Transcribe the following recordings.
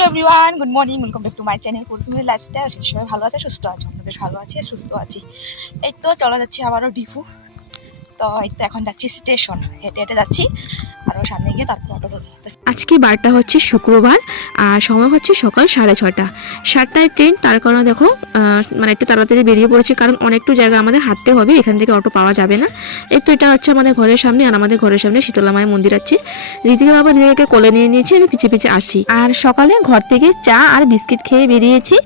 Hello everyone, good morning, welcome back to my channel ফুলফিমের lifestyle. আজকে সবাই ভালো আছে সুস্থ আছে আমরা বেশ ভালো আছি, সুস্থ আছি। এই তো চলে যাচ্ছি আবারও ডিফু। তো এই তো এখন যাচ্ছি স্টেশন। হেঁটে হেঁটে যাচ্ছি আরও সামনে গিয়ে তারপর অটো আজকে বারটা হচ্ছে শুক্রবার, আর সময় হচ্ছে সকাল সাড়ে ছটা সাতটায় ট্রেন, তার কারণে দেখো মানে একটু তাড়াতাড়ি বেরিয়ে পড়েছে, কারণ অনেকটু জায়গা আমাদের হাঁটতে হবে, এখান থেকে অটো পাওয়া যাবে না। এই তো এটা হচ্ছে আমাদের ঘরের সামনে, আর আমাদের ঘরের সামনে শীতলা মায়ের মন্দির আছে। ঋতিকা বাবা ঋতিকাকে কোলে নিয়ে নিয়েছি, আমি পিছিয়ে পিছিয়ে আসছি। আর সকালে ঘর থেকে চা আর বিস্কিট খেয়ে বেরিয়েছি।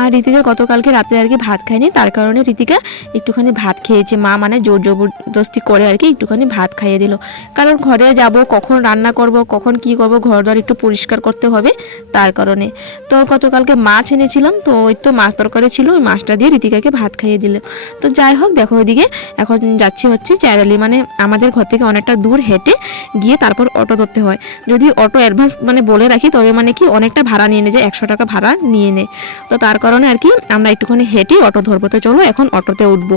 আর ঋতিকা গতকালকে রাতে আর কি ভাত খায়নি, তার কারণে ঋতিকা একটুখানি ভাত খেয়েছে। মা মানে জোর জবরদস্তি করে আর কি, একটুখানি ভাত খাইয়ে দিল। কারণ ঘরে যাব, কখন রান্না করব, কখন কি করব ঘর দর একটু পরিষ্কার করতে হবে তার কারণে। তো গতকালকে মাছ এনেছিলাম, তো ওই তো মাছ তরকারি ছিল, ওই মাছটা দিয়ে ঋতিকাকে ভাত খাইয়ে দিল। তো যাই হোক, দেখো ওইদিকে এখন যাচ্ছি হচ্ছে চ্যারালি মানে আমাদের ঘর থেকে অনেকটা দূর হেঁটে গিয়ে তারপর অটো ধরতে হয়। যদি অটো অ্যাডভান্স মানে বলে রাখি, তবে মানে কি অনেকটা ভাড়া নিয়ে নেয় যে একশো টাকা ভাড়া নিয়ে নেয় তো তার কারণে আর কি আমরা একটুখানি হেঁটেই অটো ধরবো। তো চলো এখন অটোতে উঠবো।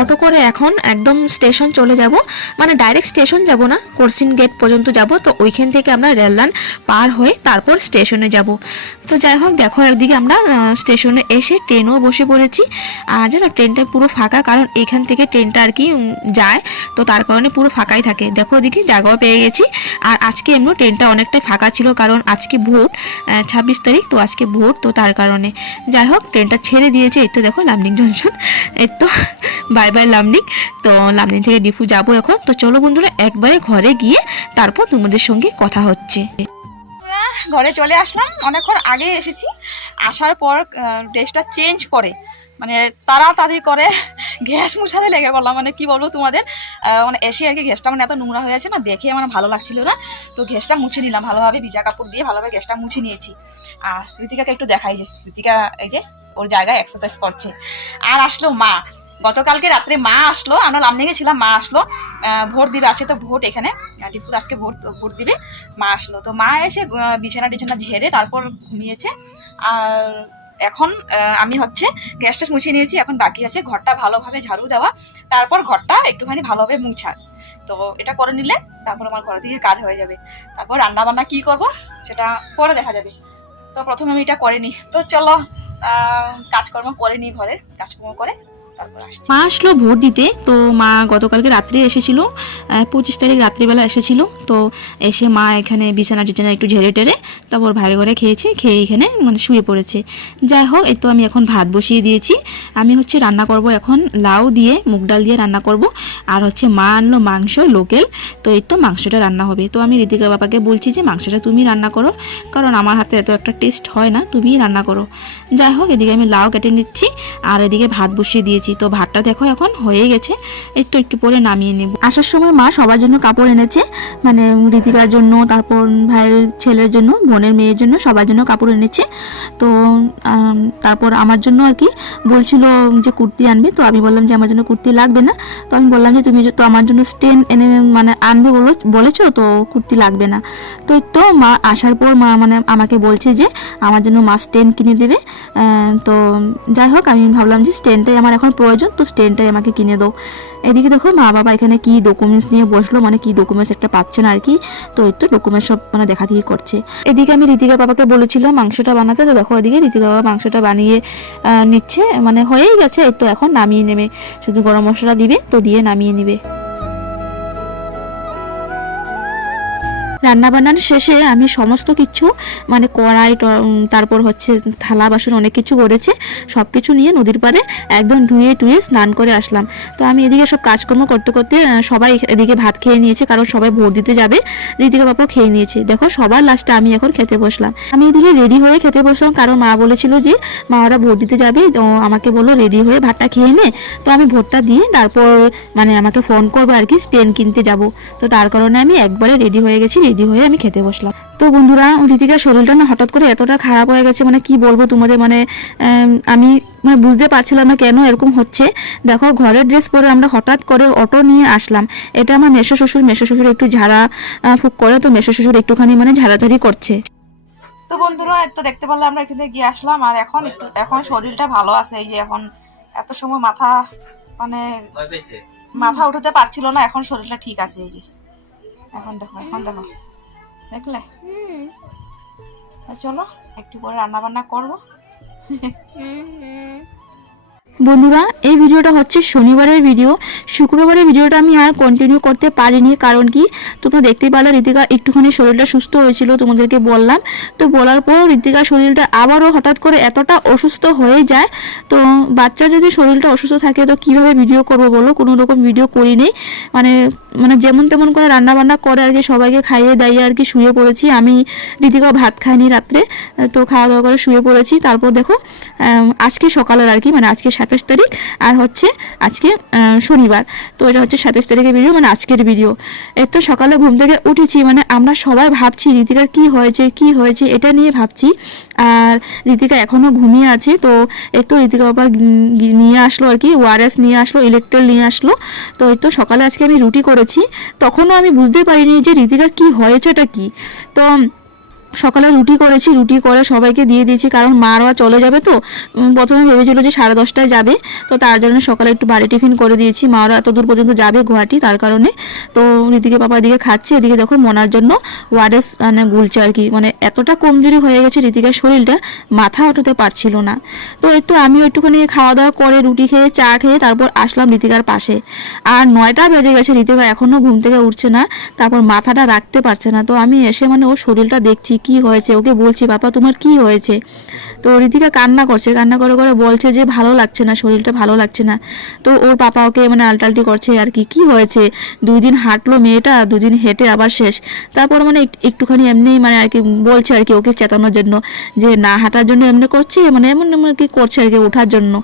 অটো করে এখন একদম স্টেশন চলে যাব। মানে ডাইরেক্ট স্টেশন যাব না, কোরসিন গেট পর্যন্ত যাব। তো ওইখান থেকে আমরা রেল লাইন পার হয়ে তারপর স্টেশনে যাব। তো যাই হোক, দেখো একদিকে আমরা স্টেশনে এসে ট্রেনও বসে পড়েছি। আর যেন ট্রেনটা পুরো ফাঁকা, কারণ এখান থেকে ট্রেনটা আর কি যায়। তো তার কারণে পুরো ফাঁকাই থাকে। দেখো ওদিকে জায়গাও পেয়ে গেছি। আর আজকে এমনি ট্রেনটা অনেকটাই ফাঁকা ছিল, কারণ আজকে ভোট ছাব্বিশ তারিখ, তো আজকে ভোট তো তার কারণে। যাই হোক, ট্রেনটা ছেড়ে দিয়েছে, এই তো দেখো লামডিং জংশন। এই তো বাই বাই লামডিং তো লামডিং থেকে ডিফু যাব এখন। তো চলো বন্ধুরা, একবারে ঘরে গিয়ে তারপর তোমাদের সঙ্গে কথা হচ্ছে। ঘরে চলে আসলাম। অনেকক্ষণ আগে এসেছি। আসার পর ড্রেসটা চেঞ্জ করে। মানে তাড়াতাড়ি করে গ্যাস মুছাতে লেগে পড়লাম। মানে কি বলব তোমাদের? মানে এসে আর কি গ্যাসটা মানে এত নোংরা হয়ে আছে না, দেখে আমার ভালো লাগছিল না। তো গ্যাসটা মুছে নিলাম। ভালোভাবে ভিজা কাপড় দিয়ে ভালোভাবে গ্যাসটা মুছে নিয়েছি। আর ঋতিকাকে একটু দেখাই যে, ঋতিকা এই যে ওর জায়গায় এক্সারসাইজ করছে। আর আসলো মা। গতকালকে রাত্রে মা আসলো, আমরা লামনে গেছিলাম, মা আসলো। ভোট দিবে, আছে তো ভোট এখানে। টিপু আজকে ভোট ভোট দিবে, মা আসলো। তো মা এসে বিছানা টিছানা ঝেড়ে তারপর ঘুমিয়েছে। আর এখন আমি হচ্ছে গ্যাস ট্যাস মুছে নিয়েছি, এখন বাকি আছে ঘরটা ভালোভাবে ঝাড়ু দেওয়া। তারপর ঘরটা একটুখানি ভালোভাবে মুছা। তো এটা করে নিলে, তারপর আমার ঘরের দিকে কাজ হয়ে যাবে। তারপর রান্না বান্না কি করব, সেটা পরে দেখা যাবে। তো প্রথমে আমি এটা করে নিই। তো চলো কাজকর্ম করে নিই ঘরে কাজকর্ম করে। মা আসলো ভোট দিতে, তো মা গতকালকে রাত্রে এসেছিল পঁচিশ তারিখ রাত্রিবেলা এসেছিল, তো এসে মা এখানে বিছানা টিছানা একটু ঝেড়ে টেরে তারপর ভাইরে ঘরে খেয়েছে, খেয়ে এখানে মানে শুয়ে পড়েছে। যাই হোক এই তো আমি এখন ভাত বসিয়ে দিয়েছি। আমি হচ্ছে রান্না করব এখন লাউ দিয়ে, মুগ ডাল দিয়ে রান্না করব। আর হচ্ছে মা আনলো মাংস লোকেল, তো এই তো মাংসটা রান্না হবে। তো আমি ঋতিকা বাবাকে বলছি যে, মাংসটা তুমি রান্না করো, কারণ আমার হাতে এত একটা টেস্ট হয় না, তুমিই রান্না করো। যাই হোক, এদিকে আমি লাউ কেটে নিচ্ছি, আর এদিকে ভাত বসিয়ে দিয়েছি। তো ভাতটা দেখো এখন হয়ে গেছে। একটু একটু পরে নামিয়ে নেব। আসার সময় মা সবার জন্য কাপড় এনেছে। মানে ঋতিকার জন্য, তারপর ভাইয়ের ছেলের জন্য, বোনের মেয়ের জন্য সবার জন্য কাপড় এনেছে। তো তারপর আমার জন্য আর কি বলছিল যে কুর্তি আনবে। তো আমি বললাম যে আমার জন্য কুর্তি লাগবে না। তো আমি বললাম যে তুমি তো আমার জন্য স্টেন এনে মানে আনবে বলো, বলেছ তো কুর্তি লাগবে না। তো তো মা আসার পর মা মানে আমাকে বলছে যে আমার জন্য মা স্টেন কিনে দেবে। তো যাই হোক, আমি ভাবলাম যে স্টেনটাই আমার এখন প্রয়োজন, তো স্টেনটাই আমাকে কিনে দাও। এদিকে দেখো, মা বাবা এখানে কি ডকুমেন্টস নিয়ে বসল মানে কি ডকুমেন্টস একটা পাচ্ছে না আর কি। তো এই তো ডকুমেন্টস সব মানে দেখা দেখি করছে। এদিকে আমি ঋতিকা বাবাকে বলেছিলাম মাংসটা বানাতে, তো দেখো এদিকে ঋতিকা বাবা মাংসটা বানিয়ে নিচ্ছে। মানে হয়েই গেছে, এই তো এখন নামিয়ে নেবে। শুধু গরম মশলা দিবে, তো দিয়ে নামিয়ে নেবে। রান্না বান্নার শেষে আমি সমস্ত কিছু মানে কড়াই তারপর হচ্ছে থালা, বাসন অনেক কিছু করেছে। সব কিছু নিয়ে নদীর পাড়ে একদম ধুয়ে টুয়ে স্নান করে আসলাম। তো আমি এদিকে সব কাজকর্ম করতে করতে সবাই এদিকে ভাত খেয়ে নিয়েছে, কারণ সবাই ভোট দিতে যাবে। ঋতিকা বাবা খেয়ে নিয়েছে। দেখো, সবার লাস্টে আমি এখন খেতে বসলাম। আমি এদিকে রেডি হয়ে খেতে বসলাম, কারণ মা বলেছিল যে, মা, ওরা ভোট দিতে যাবে। আমাকে বলল রেডি হয়ে ভাতটা খেয়ে নে। তো আমি ভোটটা দিয়ে তারপর মানে আমাকে ফোন করব আর কি স্টেন কিনতে যাব। তো তার কারণে আমি একবারে রেডি হয়ে গেছি রেডি হয়ে আমি খেতে বসলাম। তো বন্ধুরা ঋতিকার শরীরটা না হঠাৎ করে এতটা খারাপ হয়ে গেছে মানে কি বলব তোমাদের মানে আমি মানে বুঝতে পারছিলাম না কেন এরকম হচ্ছে। দেখো ঘরের ড্রেস পরে আমরা হঠাৎ করে অটো নিয়ে আসলাম। এটা আমার মেসো শ্বশুর মেসো শ্বশুর একটু ঝাড়া ফুক করে তো মেসো শ্বশুর একটুখানি মানে ঝাড়াঝাড়ি করছে। তো বন্ধুরা এই তো দেখতে পারলে আমরা এখানে গিয়ে আসলাম আর এখন একটু এখন শরীরটা ভালো আছে এই যে এখন এত সময় মাথা মানে মাথা উঠাতে পারছিল না এখন শরীরটা ঠিক আছে এই যে। এখন দেখো এখন দেখো। দেখলে? চলো একটু পরে রান্না বান্না করব বন্ধুরা এই ভিডিওটা হচ্ছে শনিবারের ভিডিও। শুক্রবারের ভিডিওটা আমি আর কন্টিনিউ করতে পারিনি কারণ কি? তোমরা দেখতেই পারলে ঋতিকা একটুখানি শরীরটা সুস্থ হয়েছিল তোমাদেরকে বললাম। তো বলার পর ঋতিকার শরীরটা আবারও হঠাৎ করে এতটা অসুস্থ হয়ে যায়। তো বাচ্চার যদি শরীরটা অসুস্থ থাকে তো কীভাবে ভিডিও করব বলো? কোনো রকম ভিডিও করিনি। মানে মানে যেমন তেমন করে রান্না বান্না করে আর কি, সবাইকে খাইয়ে দাইয়ে আর কি শুয়ে পড়েছি। আমি ঋতিকা ভাত খাইনি রাত্রে, তো খাওয়া দাওয়া করে শুয়ে পড়েছি। তারপর দেখো আজকে সকালের আর কি মানে আজকে সাতাশ তারিখ, আর হচ্ছে আজকে শনিবার। তো এটা হচ্ছে সাতাশ তারিখের ভিডিও মানে আজকের ভিডিও এর তো সকালে ঘুম থেকে উঠেছি মানে আমরা সবাই ভাবছি ঋতিকার কি হয়েছে কি হয়েছে, এটা নিয়ে ভাবছি। আর ঋতিকা এখনও ঘুমিয়ে আছে, তো এই তো ঋতিকা বাবা নিয়ে আসলো আর কি ওয়ারেস নিয়ে আসলো ইলেকট্রল নিয়ে আসলো। তো এই তো সকালে আজকে আমি রুটি করেছি। তখনও আমি বুঝতে পারিনি যে ঋতিকার কি হয়েছেটা কি। তো সকালে রুটি করেছি, রুটি করে সবাইকে দিয়ে দিয়েছি, কারণ মারও চলে যাবে তো। প্রথমে ভেবেছিল যে সাড়ে দশটায় যাবে, তো তার জন্য সকালে একটু বাড়ি টিফিন করে দিয়েছি। মারা এত দূর পর্যন্ত যাবে গুয়াহাটি, তার কারণে। তো ঋতিকে পাপা এদিকে খাচ্ছে, এদিকে দেখো মনার জন্য ওয়ারেস মানে গুলছে আর কি। মানে এতটা কমজোরি হয়ে গেছে ঋতিকার শরীরটা, মাথা ওঠাতে পারছিল না। তো এই তো আমিও একটুখানি খাওয়া দাওয়া করে রুটি খেয়ে, চা খেয়ে তারপর আসলাম ঋতিকার পাশে। আর নয়টা বেজে গেছে, ঋতিকা এখনও ঘুম থেকে উঠছে না, তারপর মাথাটা রাখতে পারছে না। তো আমি এসে মানে ওর শরীরটা দেখছি কি হয়েছে? ওকে বলছি, বাবা, তোমার কি হয়েছে? তো ঋতিকা কান্না করছে, কান্না করে করে বলছে যে, ভালো লাগছে না, শরীরটা ভালো লাগছে না। তো ওর পাপা ওকে মানে আলটালটি করছে, আর কি কি হয়েছে? দুই দিন হাঁটলো মেয়েটা দুদিন হেঁটে আবার শেষ। তারপর মানে একটুখানি এমনি মানে আর কি বলছে আর কি ওকে চেতানোর জন্য, যে না, হাঁটার জন্য এমনি করছে মানে এমন এমন কি করছে আর কি ওঠার জন্য।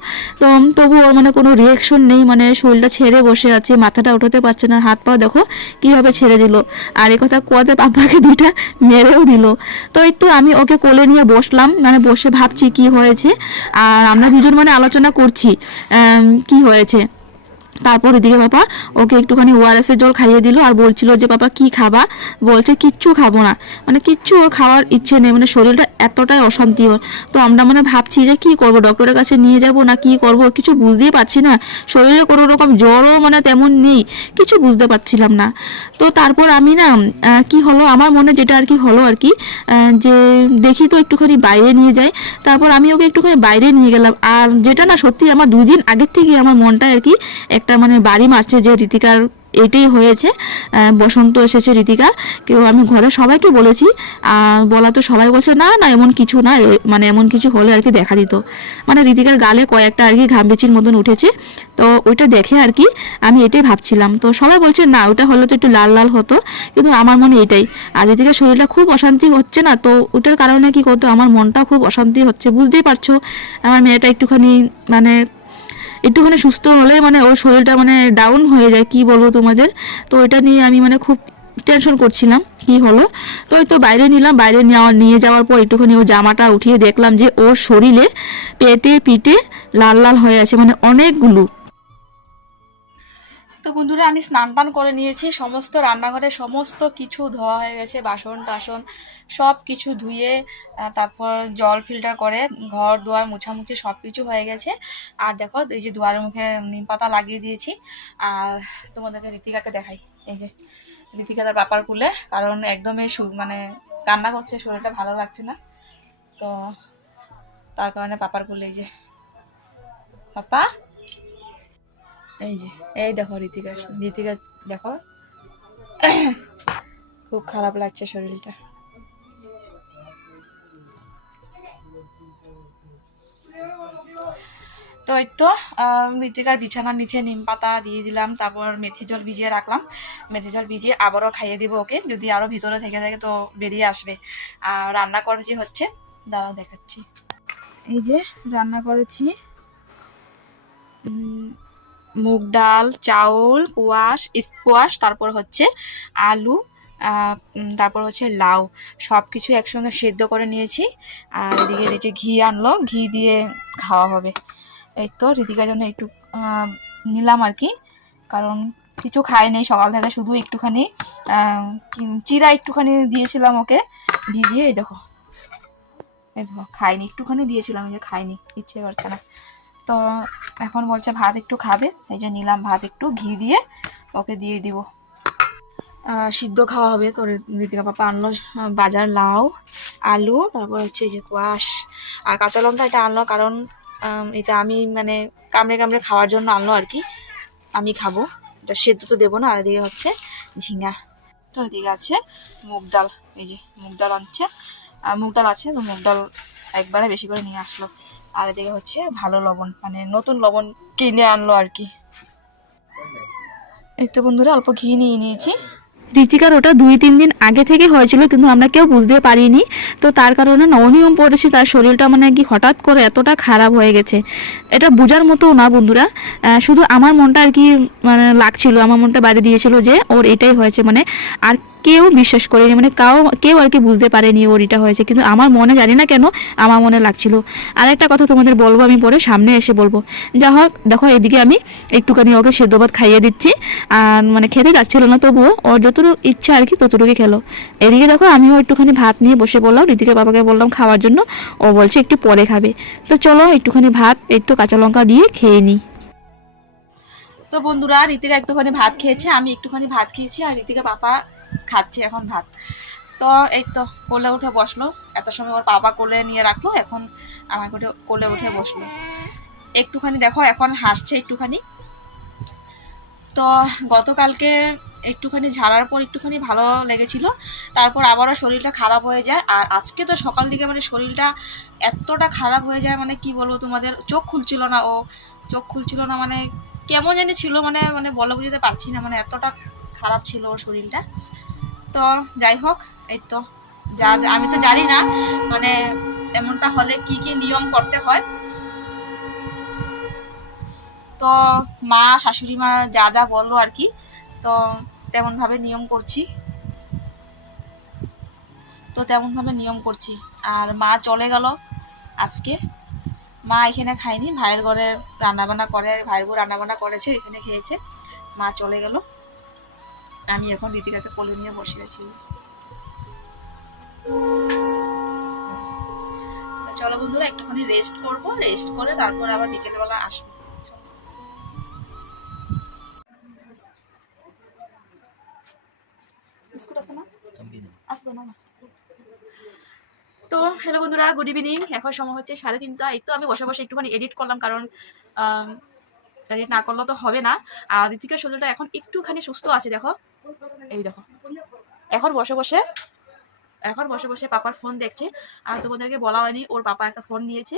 তো তবু ওর মানে কোনো রিয়েকশন নেই মানে শরীরটা ছেড়ে বসে আছে, মাথাটা উঠাতে পারছে না হাত পা দেখো কীভাবে ছেড়ে দিল। আর এই কথা কোয়াতে পাপাকে দুইটা মেরেও দিল। তো এই তো আমি ওকে কোলে নিয়ে বসলাম মানে বসে ভাবছি কি হয়েছে। আর আমরা দুজন মানে আলোচনা করছি কি হয়েছে। তারপর এদিকে বাবা ওকে একটুখানি এর জল খাইয়ে দিল আর বলছিল যে, বাবা, কি খাবা? বলছে, কিচ্ছু খাব না। মানে কিচ্ছু ওর খাওয়ার ইচ্ছে নেই মানে শরীরটা এতটাই অশান্তি ওর। তো আমরা মানে ভাবছি যে, কি করব? ডক্টরের কাছে নিয়ে যাব না? কি করব? কিছু বুঝতেই পারছি না। শরীরে কোনো রকম জ্বরও মানে তেমন নেই। কিছু বুঝতে পারছিলাম না। তো তারপর আমি না কি হলো? আমার মনে যেটা আর কি হলো আর কি যে দেখি তো একটুখানি বাইরে নিয়ে যাই তারপর আমি ওকে একটুখানি বাইরে নিয়ে গেলাম। আর যেটা না সত্যি আমার দুই দিন আগের থেকে আমার মনটা আর কি একটা মানে বাড়ি মারছে যে ঋতিকার এটাই হয়েছে। বসন্ত এসেছে ঋতিকার। কেউ আমি ঘরে সবাইকে বলেছি বলা তো সবাই বলছে, না না, এমন কিছু না মানে এমন কিছু হলে আর কি দেখা দিত। মানে ঋতিকার গালে কয়েকটা আর কি ঘামবিচির মতন উঠেছে। তো ওইটা দেখে আর কি আমি এটাই ভাবছিলাম। তো সবাই বলছে, না, ওটা হলে তো একটু লাল লাল হতো। কিন্তু আমার মনে এটাই। আর ঋতিকার শরীরটা খুব অশান্তি হচ্ছে না? তো ওটার কারণে কি করতো? আমার মনটা খুব অশান্তি হচ্ছে, বুঝতেই পারছ? আমার মেয়েটা একটুখানি মানে একটুখানি সুস্থ হলে মানে ওর শরীরটা মানে ডাউন হয়ে যায়, কি বলব তোমাদের? তো এটা নিয়ে আমি মানে খুব টেনশন করছিলাম, কি হলো? তো ওই তো বাইরে নিলাম, বাইরে নিয়ে যাওয়ার পর একটুখানি ও জামাটা উঠিয়ে দেখলাম যে ওর শরীরে পেটে পিঠে লাল লাল হয়ে আছে মানে অনেকগুলো। তো বন্ধুরা, আমি স্নান টান করে নিয়েছি। সমস্ত রান্নাঘরে সমস্ত কিছু ধোয়া হয়ে গেছে, বাসন টাসন সব কিছু ধুয়ে তারপর জল ফিল্টার করে, ঘর দুয়ার মুছামুছি সব কিছু হয়ে গেছে। আর দেখো, এই যে দুয়ারের মুখে নিম পাতা লাগিয়ে দিয়েছি। আর তোমাদেরকে ঋতিকাকে দেখাই। এই যে ঋতিকা তার বাপার কুলে, কারণ একদমই মানে কান্না করছে, শরীরটা ভালো লাগছে না। তো তার কারণে পাপার কুলে এই যে পাপা এই যে এই দেখো ঋতিকা ঋতিকা দেখো। খুব খারাপ লাগছে শরীরটা। তো এই তো আহ, ঋতিকার বিছানার নিচে নিম পাতা দিয়ে দিলাম তারপর মেথি জল ভিজিয়ে রাখলাম। মেথি জল ভিজিয়ে আবারও খাইয়ে দিব ওকে যদি আরও ভিতরে থেকে থাকে তো বেরিয়ে আসবে। আর রান্না করেছি হচ্ছে দাঁড়াও দেখাচ্ছি। এই যে রান্না করেছি। মুগ ডাল, চাউল কোয়াশ স্কোয়াশ তারপর হচ্ছে আলু তারপর হচ্ছে লাউ সব কিছু একসঙ্গে সেদ্ধ করে নিয়েছি। আর এদিকে এই ঘি আনলো, ঘি দিয়ে খাওয়া হবে। এই তো ঋতিকার জন্য একটু নিলাম আর কি। কারণ কিছু খায়নি সকাল থেকে, শুধু একটুখানি চিরা একটুখানি দিয়েছিলাম ওকে, ভিজিয়ে, এই দেখো। এই দেখো, খাইনি, একটুখানি দিয়েছিলাম যে খাইনি, ইচ্ছে করছে না। তো এখন বলছে ভাত একটু খাবে, এই যে নিলাম ভাত একটু, ঘি দিয়ে ওকে দিয়ে দিব। সিদ্ধ খাওয়া হবে তো ঋতিকা পাপা আনলো বাজার লাউ, আলু, তারপর হচ্ছে এই যে কোয়াশ আর কাঁচা লঙ্কা এটা আনলো কারণ এটা আমি মানে কামড়ে কামড়ে খাওয়ার জন্য আনলো আর কি, আমি খাব। এটা সেদ্ধ তো দেবো না, আর এদিকে হচ্ছে ঝিঙা। তো এদিকে আছে মুগ ডাল, এই যে মুগ ডাল আনছে। আর মুগ ডাল আছে, তো মুগ ডাল একবারে বেশি করে নিয়ে আসলো। আর এদিকে হচ্ছে ভালো লবণ মানে নতুন লবণ কিনে আনলো আর কি। এই তো বন্ধুরা, অল্প ঘি নিয়ে নিয়েছি। ঋতিকার ওটা দুই তিন দিন আগে থেকে হয়েছিল, কিন্তু আমরা কেউ বুঝতে পারিনি। তো তার কারণে না অনিয়ম পড়েছে, তার শরীরটা মানে কি হঠাৎ করে এতটা খারাপ হয়ে গেছে। এটা বোঝার মতো না বন্ধুরা। শুধু আমার মনটা আর কি মানে লাগছিল, আমার মনটা বাইরে দিয়েছিল যে ওর এটাই হয়েছে মানে আর কেউ বিশ্বাস করেনি মানে কাউ কেউ আর কি বুঝতে পারেনি ওর এটা হয়েছে। কিন্তু আমার মনে জানি না কেন, আমার মনে লাগছিল। আর একটা কথা তোমাদের বলব আমি পরে, সামনে এসে বলব। যা হোক, দেখো এদিকে আমি একটুখানি ওকে সেদ্ধ ভাত খাইয়ে দিচ্ছি। আর মানে খেতে যাচ্ছিল না, তবুও ওর যতটুকু ইচ্ছা আর কি ততটুকু খেলো। এদিকে দেখো আমিও একটুখানি ভাত নিয়ে বসে বললাম ঋতিকের বাবাকে বললাম খাওয়ার জন্য। ও বলছে একটু পরে খাবে। তো চলো একটুখানি ভাত, একটু কাঁচা লঙ্কা দিয়ে খেয়ে নিই তো বন্ধুরা, ঋতিকা একটুখানি ভাত খেয়েছে, আমি একটুখানি ভাত খেয়েছি। আর ঋতিকা পাপা খাচ্ছে এখন ভাত। তো এই তো কোলে উঠে বসল। এত সময় ওর বাবা কোলে নিয়ে রাখল, এখন আমার কোলে কোলে উঠে বসল। একটুখানি দেখো, এখন হাসছে একটুখানি। তো গতকালকে একটুখানি ঝাড়ার পর একটুখানি ভালো লেগেছিল। তারপর আবারও শরীরটা খারাপ হয়ে যায়। আর আজকে তো সকাল দিকে মানে শরীরটা এতটা খারাপ হয়ে যায় মানে কি বলব তোমাদের, চোখ খুলছিল না ও। চোখ খুলছিল না মানে কেমন জানি ছিল মানে মানে বলে বুঝতে পারছি না মানে এতটা খারাপ ছিল ওর শরীরটা। তো যাই হোক, এই তো যা আমি তো জানি না মানে এমনটা হলে কি কি নিয়ম করতে হয়। তো মা, শাশুড়ি মা যা যা বলল আর কি, তো তেমনভাবে নিয়ম করছি। তো তেমনভাবে নিয়ম করছি। আর মা চলে গেল আজকে। মা এখানে খায়নি, ভাইয়ের ঘরে রান্নাবান্না করে, ভাইয়ের বউ রান্নাবান্না করেছে, এখানে খেয়েছে। মা চলে গেল। আমি এখন রীতিকাকে কোলে নিয়ে বসে আছি। তো চলো বন্ধুরা একটুখানি রেস্ট করব। রেস্ট করে তারপর আবার বিকেলবেলা আসব। তো হ্যালো বন্ধুরা গুড ইভিনিং এখন সময় হচ্ছে সাড়ে তিনটা। এই তো আমি বসে বসে একটুখানি এডিট করলাম কারণ এডিট না করলে তো হবে না। আর ঋতিকার শরীরটা এখন একটুখানি সুস্থ আছে দেখো। এই দেখো। এখন বসে বসে, এখন বসে বসে পাপার ফোন দেখছে। আর তোমাদেরকে বলা হয়নি, ওর পাপা একটা ফোন নিয়েছে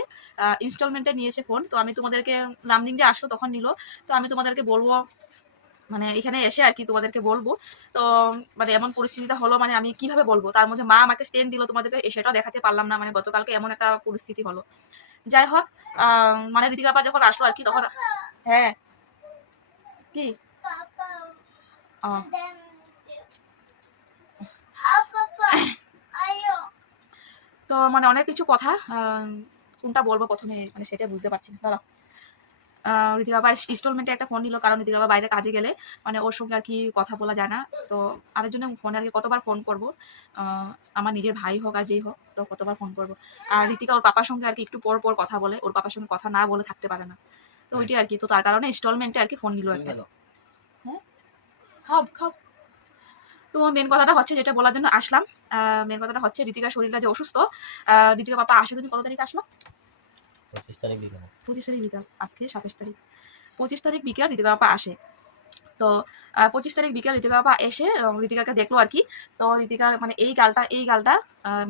ইনস্টলমেন্টে নিয়েছে ফোন তো আমি তোমাদেরকে লামডিং যে আসলো তখন নিল। তো আমি তোমাদেরকে বলব মানে এখানে এসে আর কি তোমাদেরকে বলব। তো মানে এমন পরিস্থিতিটা হলো মানে আমি কীভাবে বলব? তার মধ্যে মা আমাকে স্টেন দিল তোমাদেরকে সেটাও দেখাতে পারলাম না মানে গতকালকে এমন একটা পরিস্থিতি হলো। যাই হোক মানে ঋতিকা আপা যখন আসলো আর কি, তখন হ্যাঁ। কি? তো মানে অনেক কিছু কথা কোনটা বলব প্রথমে? মানে সেটা বুঝতে পারছি না। দাঁড়াও আহ, ঋতিকা আবার ইনস্টলমেন্টে একটা ফোন নিল কারণ ঋতিকা বাইরে কাজে গেলে মানে ওর সঙ্গে আর কি কথা বলা যায় না। তো আরেকজনের ফোনে আর কি কতবার ফোন করব? আহ, আমার নিজের ভাই হোক আর যেই হোক তো কতবার ফোন করব? আর ঋতিকা ওর পাপার সঙ্গে আর কি একটু পর পর কথা বলে ওর পাপার সঙ্গে কথা না বলে থাকতে পারে না। তো ওইটাই আর কি। তো তার কারণে ইনস্টলমেন্টে আর কি ফোন নিল একটা। খাও খাও। তো মেন কথাটা হচ্ছে যেটা বলার জন্য আসলাম। মেন কথাটা হচ্ছে ঋতিকার শরীরটা যে অসুস্থ ঋতিকা পাপা আসে তুমি কত তারিখ আসলো? পঁচিশ তারিখ বিকাল। পঁচিশ তারিখ বিকাল আজকে সাতাশ তারিখ। পঁচিশ তারিখ বিকাল ঋতিকা বাবা আসে। তো পঁচিশ তারিখ বিকাল ঋতিকা বাবা এসে রীতিকাকে ঋতিকাকে দেখল আর কি। তো ঋতিকার মানে এই গালটা এই গালটা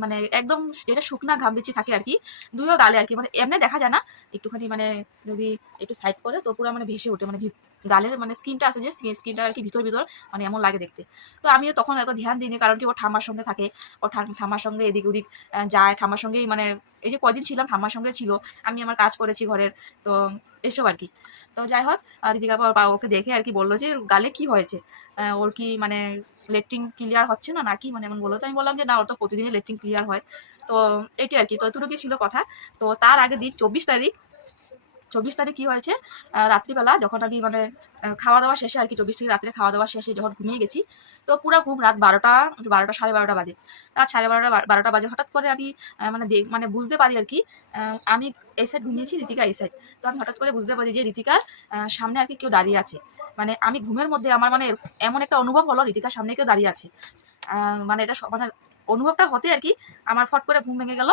মানে একদম এটা শুকনা ঘাম বিচি থাকে আর কি, দুইও গালে আর কি মানে এমনি দেখা যায় না, একটুখানি মানে যদি একটু সাইড করে তো পুরো মানে ভেসে ওঠে মানে গালের মানে স্কিনটা আছে যে স্কিনটা আর কি ভিতর ভিতর মানে এমন লাগে দেখতে। তো আমিও তখন এত ধ্যান দিইনি, কারণ কি ও ঠাম্মার সঙ্গে থাকে, ও ঠাম- ঠাম্মার সঙ্গে এদিক ওদিক যায়, ঠাম্মার সঙ্গেই মানে এই যে কদিন ছিলাম ঠাম্মার সঙ্গে ছিল, আমি আমার কাজ করেছি ঘরের, তো এসব আর কি। তো যাই হোক বা- ওকে দেখে আর কি বলল যে, গালে কি হয়েছে? ওর কি মানে লেট্রিন ক্লিয়ার হচ্ছে না নাকি? মানে এমন বলল তো। আমি বললাম যে না ওর তো প্রতিদিনই লেট্রিন ক্লিয়ার হয়। তো এটি আর কি। তো এতটুকুই ছিল কথা। তো তার আগের দিন চব্বিশ তারিখ চব্বিশ তারিখ কি হয়েছে? রাত্রিবেলা যখন আমি মানে খাওয়া দাওয়া শেষে আর কি চব্বিশ তারিখ রাত্রে খাওয়া দাওয়া শেষে যখন ঘুমিয়ে গেছি তো পুরো ঘুম রাত বারোটা বারোটা সাড়ে বারোটা বাজে। রাত সাড়ে বারোটা বারোটা বাজে। হঠাৎ করে আমি মানে মানে বুঝতে পারি আর কি আমি এই সাইড ঘুমিয়েছি ঋতিকা এই সাইড তো আমি হঠাৎ করে বুঝতে পারি যে ঋতিকার আহ, সামনে আর কি কেউ দাঁড়িয়ে আছে। মানে আমি ঘুমের মধ্যে আমার মানে এমন একটা অনুভব হলো ঋতিকার সামনে কেউ দাঁড়িয়ে আছে। মানে এটা মানে অনুভবটা হতে আর কি, আমার ফট করে ঘুম ভেঙে গেল।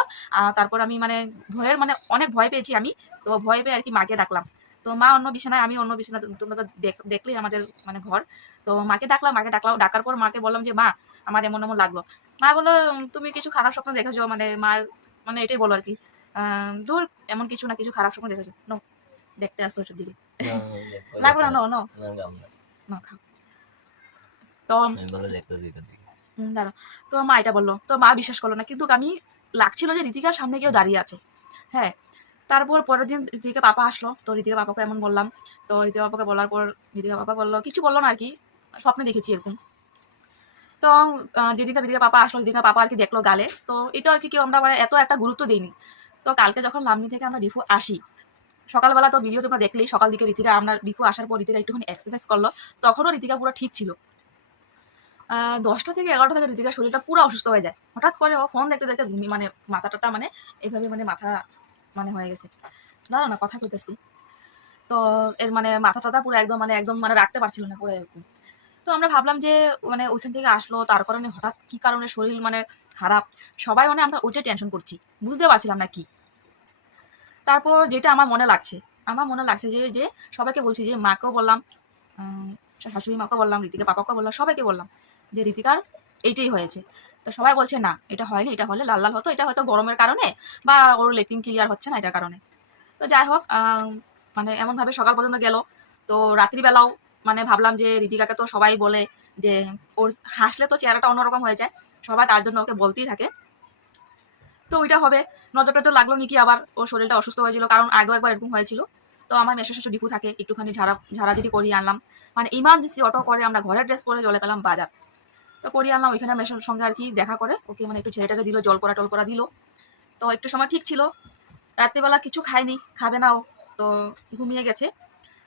তারপর আমি মানে ভয়ের মানে অনেক ভয় পেয়েছি আমি, তো ভয় পেয়ে আর কি মাকে ডাকলাম। তো মা অন্য বিছানায়, আমি অন্য বিছানা, তোমরা তো দেখ- দেখলেই আমাদের মানে ঘর। তো মাকে ডাকলাম মাকে ডাকলাম, ডাকার পর মাকে বললাম যে, মা, আমার এমন এমন লাগল। মা বলল তুমি কিছু খারাপ স্বপ্ন দেখেছ? মানে মা মানে এটাই বলো আর কি। দূর এমন কিছু না কিছু খারাপ স্বপ্ন দেখেছ। নো, দেখতে আসছো ওটার দিকে। লাগবে না নো নো তো মা এটা বলল তো মা বিশ্বাস করল না কিন্তু আমি লাগছিল যে ঋতিকার সামনে কেউ দাঁড়িয়ে আছে হ্যাঁ তারপর পরের দিন ঋতিকা পাপা আসলো তো ঋতিকা পাপাকে এমন বললাম তো ঋতিকা পাপাকে বলার পর ঋতিকা পাপা বলল কিছু বলল না আর কি স্বপ্নে দেখেছি এরকম তো দিদিকা দিদিকা পাপা আসলো দিদিকা পাপা আর কি দেখল গালে তো এটা আর কি কেউ আমরা মানে এত একটা গুরুত্ব দিইনি তো কালকে যখন লামনি থেকে আমরা রিফু আসি সকালবেলা তো ভিডিও তোমরা দেখলেই, সকাল দিকে ঋতিকা, আমরা রিফু আসার পর ঋতিকা একটুখানি এক্সারসাইজ করল, তখনও ঋতিকা পুরো ঠিক ছিল। দশটা থেকে এগারোটা থেকে ঋতিকার শরীরটা পুরো অসুস্থ হয়ে যায়। হঠাৎ করে ও ফোন দেখতে দেখতে ঘুমিয়ে মানে মাথাটা মানে এইভাবে মানে মাথা মানে হয়ে গেছে। দাঁড়া না, কথা কইতেছি তো এর মানে মাথা টাথা পুরো একদম মানে একদম মানে রাখতে পারছিল না পুরো এরকম। তো আমরা ভাবলাম যে মানে ওইখান থেকে আসলো তার কারণে হঠাৎ কি কারণে শরীর মানে খারাপ? সবাই মানে আমরা ওইটাই টেনশন করছি। বুঝতে পারছিলাম না কি। তারপর যেটা আমার মনে লাগছে, আমার মনে লাগছে যে যে সবাইকে বলছি যে, মাকেও বললাম শাশুড়ি মাকেও বললাম ঋতিকা পাপাকেও বললাম, সবাইকে বললাম যে ঋতিকার এইটাই হয়েছে। তো সবাই বলছে, না, এটা হয়নি, এটা হলে লাল লাল হতো, এটা হয়তো গরমের কারণে বা ওর লেটিং ক্লিয়ার হচ্ছে না এটার কারণে। তো যাই হোক মানে এমনভাবে সকাল পর্যন্ত গেল। তো রাত্রিবেলাও মানে ভাবলাম যে ঋতিকাকে তো সবাই বলে যে, ওর হাসলে তো চেহারাটা অন্যরকম হয়ে যায়। সবাই তার জন্য ওকে বলতেই থাকে। তো ওইটা হবে। নজর টজর লাগল নাকি, আবার ওর শরীরটা অসুস্থ হয়েছিল, কারণ আগেও একবার এরকম হয়েছিল। তো আমার মেশো শেষে ডিপু থাকে, একটুখানি ঝাড়া ঝাড়াঝাড়ি করিয়ে আনলাম। মানে ইমার্জেন্সি অটো করে, আমরা ঘরের ড্রেস পরে চলে গেলাম বাজার। তো করিয়ে আনলাম, ওইখানে মেশোর সঙ্গে আর কি দেখা করে। ওকে মানে একটু ছেলেটাকে দিল, জল পড়া টল পড়া দিল। তো একটু সময় ঠিক ছিল। রাত্রিবেলা কিছু খায়নি, খাবে না ও। তো ঘুমিয়ে গেছে।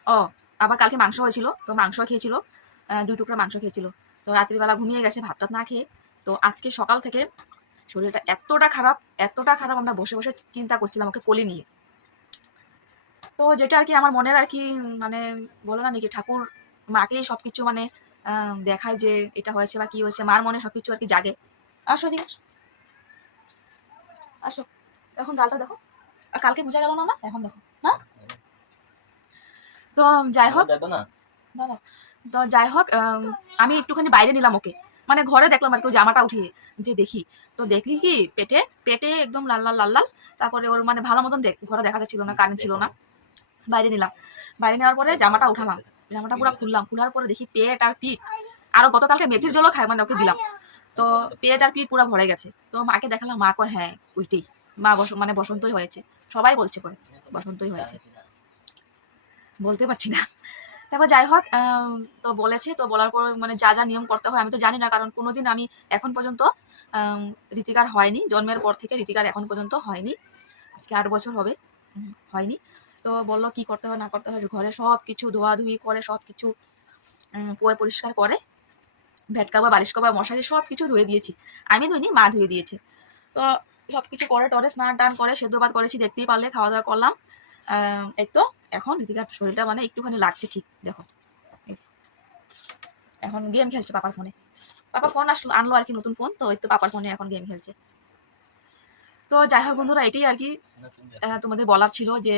ও, আবার কালকে মাংস হয়েছিল, তো মাংস খেয়েছিল। দুই টুকরা মাংস খেয়েছিল। তো রাত্রিবেলা ঘুমিয়ে গেছে ভাত টাত না খেয়ে। তো আজকে সকাল থেকে শরীরটা এতটা খারাপ এতটা খারাপ আমরা বসে বসে চিন্তা করছিলাম ওকে কোলে নিয়ে। তো যেটা আর কি আমার মনের আর কি মানে বলো না নাকি ঠাকুর মাকেই সবকিছু মানে আহ, দেখায় যে এটা হয়েছে বা কি হয়েছে মার মনে সবকিছু আর কি জাগে। আসো দিকে আসো। এখন গালটা দেখো। কালকে বোঝা গেল না না এখন দেখো। না? তো যাই হোক। দেখো না। তো যাই হোক আমি একটুখানি বাইরে নিলাম ওকে। মানে ঘরে দেখলাম আর কি জামাটা উঠিয়ে যে দেখি। তো দেখলি কি, পেটে পেটে একদম লাল লাল লাল লাল। তারপরে ওর মানে ভালো মতন ঘরে দেখা যাচ্ছিল না কারেন্ট ছিল না। বাইরে নিলাম। বাইরে নেওয়ার পরে জামাটা উঠালাম। জামাটা পুরো খুললাম। খোলার পরে দেখি পেট আর পিঠ। আরও গতকালকে মেথির জলও খাই মানে ওকে দিলাম। তো পেট আর পিঠ পুরো ভরে গেছে। তো মাকে দেখালাম, মা কয় হ্যাঁ ওইটাই মা বস মানে বসন্তই হয়েছে। সবাই বলছে পরে, বসন্তই হয়েছে। বলতে পারছি না। তারপর যাই হোক তো বলেছে, তো বলার পর মানে যা যা নিয়ম করতে হয়, আমি তো জানি না, কারণ কোনোদিন আমি এখন পর্যন্ত ঋতিকার হয়নি, জন্মের পর থেকে ঋতিকার এখন পর্যন্ত হয়নি। আজকে আট বছর হবে হয়নি। তো বলল কি করতে হয়, না করতে হয়, ঘরে সব কিছু ধোয়াধুয়ি করে, সব কিছু পোয়ে পরিষ্কার করে ভ্যাট কাবা বালিশ কাবা মশারি, সব কিছু ধুয়ে দিয়েছি। আমি ধুইনি, মা ধুয়ে দিয়েছে। তো সব কিছু করে, টরে স্নান টান করে, সেদ্ধ ভাত করেছি, দেখতেই পারলে, খাওয়া দাওয়া করলাম। এই তো, এখন ঋতিকার শরীরটা মানে একটুখানি লাগছে ঠিক, দেখো। এখন গেম খেলছে পাপার ফোনে পাপা ফোন আসলো, আনলো আর কি নতুন ফোন তো ওই তো পাপার ফোনে এখন গেম খেলছে। তো যাই হোক বন্ধুরা, এটাই আর কি তোমাদের বলার ছিল যে,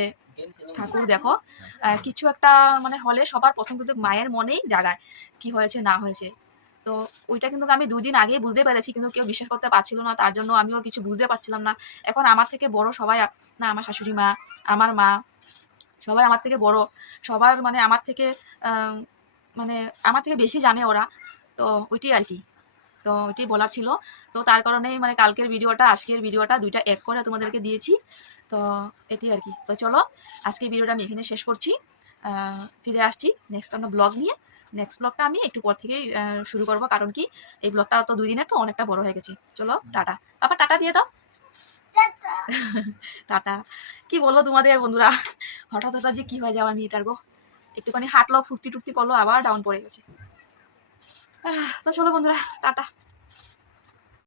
ঠাকুর দেখো কিছু একটা মানে হলে সবার প্রথম কিন্তু মায়ের মনেই জাগায়, কি হয়েছে না হয়েছে। তো ওইটা কিন্তু আমি দুদিন আগে বুঝতে পেরেছি, কিন্তু কেউ বিশ্বাস করতে পারছিল না, তার জন্য আমিও কিছু বুঝতে পারছিলাম না। এখন আমার থেকে বড় সবাই, না, আমার শাশুড়ি মা, আমার মা, সবাই আমার থেকে বড়। সবার মানে আমার থেকে মানে আমার থেকে বেশি জানে ওরা। তো ওইটাই আর কি। তো ওইটাই বলার ছিল। তো তার কারণেই মানে কালকের ভিডিওটা, আজকের ভিডিওটা দুইটা এক করে তোমাদেরকে দিয়েছি। তো এটাই আর কি। তো চলো আজকে ভিডিওটা আমি এখানে শেষ করছি। ফিরে আসছি নেক্সট আমরা ব্লগ নিয়ে। নেক্সট ব্লগটা আমি একটু পর থেকেই শুরু করব। কারণ কি এই ব্লগটা তো দুই দিনের তো অনেকটা বড় হয়ে গেছে। চলো টাটা। আবার টাটা দিয়ে দাও। টাটা। কি বলব তোমাদের বন্ধুরা? হঠাৎ হঠাৎ যে কি হয়ে যাওয়ার মেয়েটার গো। একটুখানি হাঁটলো ফুর্তি টুর্তি করল আবার ডাউন পড়ে গেছে। তো চলো বন্ধুরা টাটা।